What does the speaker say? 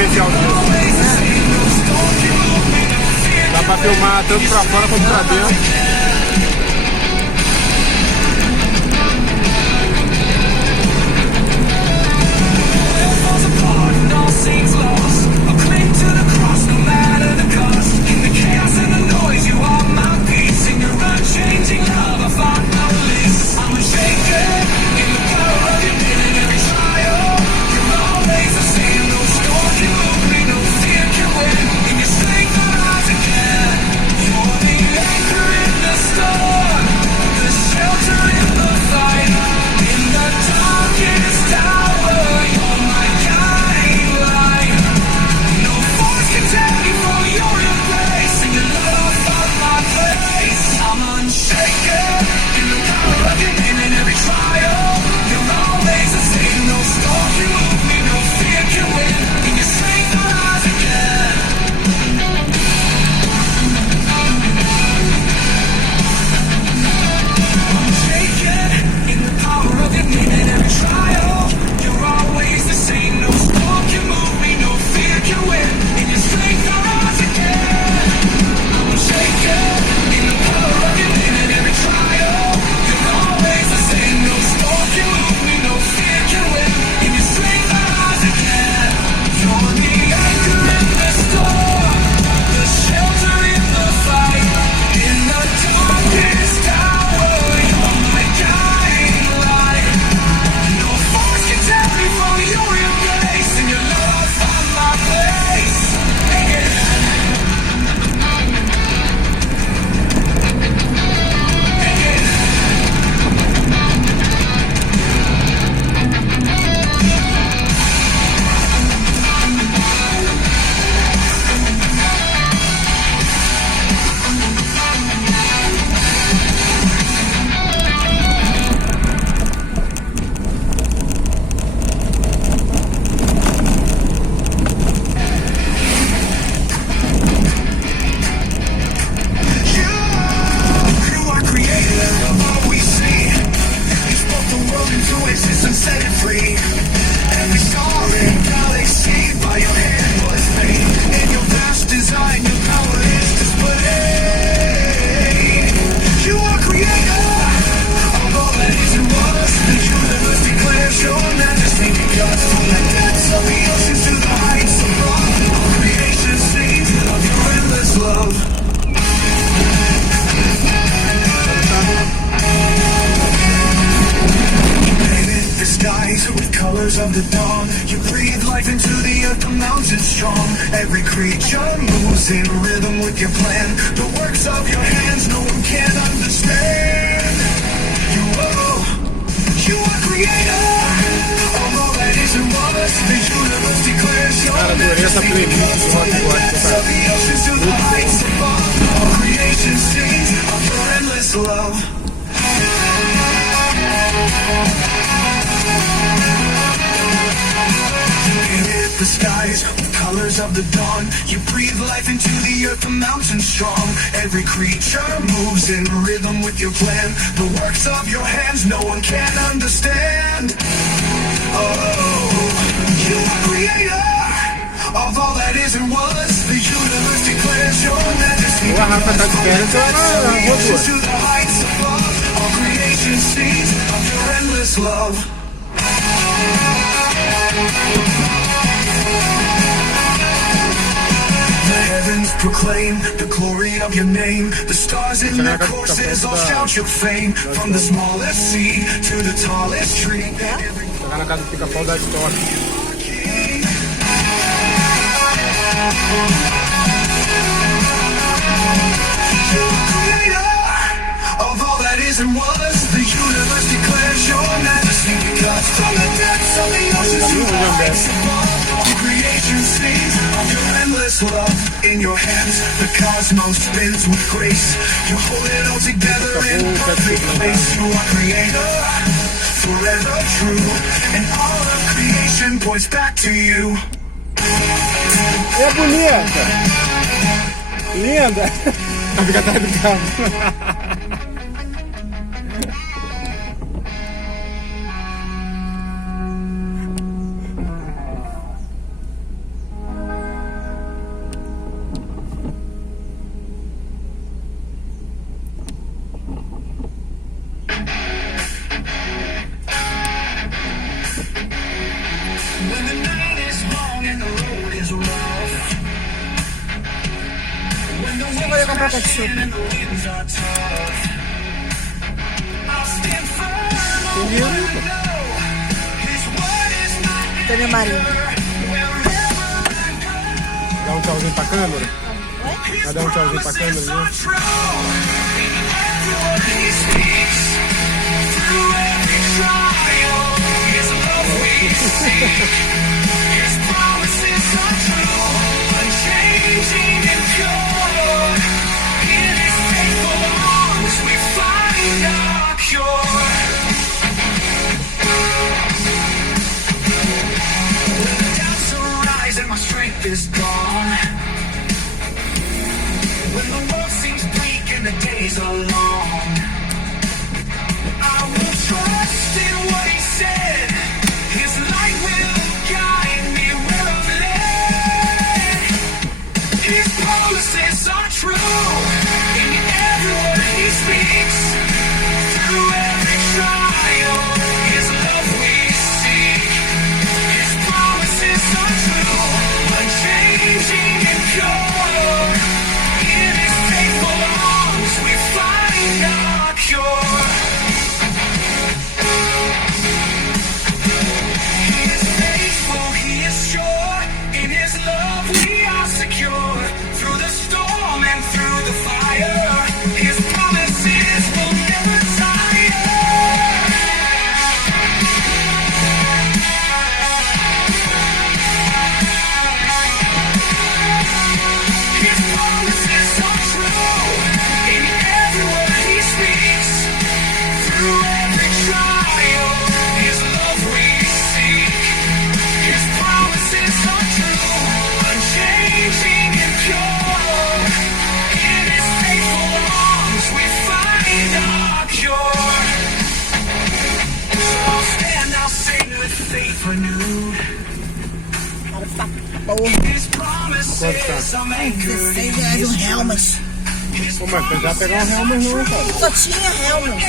diferencial disso. Dá pra filmar tanto pra fora quanto pra dentro. Seems lost. I'll cling to the cross no matter the cost. In the chaos and the noise, you are my peace. In your unchanging love, I find no bliss. I'm unshaken in the power of your name. In every trial, you're always the same. No storm can move me, no fear can win. In your strength, I rise again. You're the anchor in the storm, the shelter in the fight. In the darkest hour, you're my guiding light. No force can tear me from your embrace. In your love, I found my place. I'm unshaken in the power of your name. In every trial, you're always the same. No storm can move me, no fear can win. In your strength, I rise again. Unshaken in the power of your name. In every trial, you're always the same. No storm can move me, no fear can win. In your strength, I rise again. I'm unshaken in the power of your name. In every trial, you're always the same. No storm can move me, no fear can win. In your strength, I rise again. You're the anchor in the storm, the shelter in the fight. In the darkest hour, you're my guiding light. No force can tear me from your embrace. In your love, I find my place. You are creator of all we see. You spoke the world into existence, set it free. Every star in galaxy by your hand was made. In your vast design, your power is displayed. You are creator of all that is and was. The universe declares your majesty. Because from the depths of the oceans to the heights above, all creation sings of your endless love. Painted the skies with colors of the dawn. You breathe life into the earth, the mountains strong. Every creature moves in rhythm with your plan. The works of your hands no one can understand. You are creator of all that is and was. The universe declares your majesty. Because from the depths of the oceans to the heights above, all creation sings of your endless love. You painted the skies with colors of the dawn. You breathe life into the earth, the mountains strong. Every creature moves in rhythm with your plan. The works of your hands no one can understand. You are creator of all that is and was. The universe declares your majesty. From the depths of the oceans to the heights above, all creation sings of your endless love. The heavens proclaim the glory of your name. The stars in their courses all shout your fame. From the smallest seed to the tallest tree. Chegar na casa do pica-pau da história. Of all that is and was, the universe declares your majesty. Because from the depths of the oceans to the heights above, all creation sings of your endless love. In your hands, the cosmos spins with grace. You hold it all together in perfect place. You are creator, forever true, and all of creation points back to you. É bonita! Linda! Fica atrás do carro. Eu vou comprar ketchup. Tem meu marido. Dá um tchauzinho pra câmera. Vai dar um tchauzinho pra câmera, né? Is gone. When the world seems bleak and the days are long, I will trust in what he said. His light will guide me where I'm led. His promises are true. In every word he speaks, through every trial, his love we seek. His promises are true. Unchanging and pure, in his faithful arms we find our cure. He is faithful, he is sure, in his love we are secure. Through the storm and through the fire, his promises will never tire. Quanto tá? R$16 um Helmas. Ô, mas você já pegou um Helmas não, cara? Só tinha Helmas.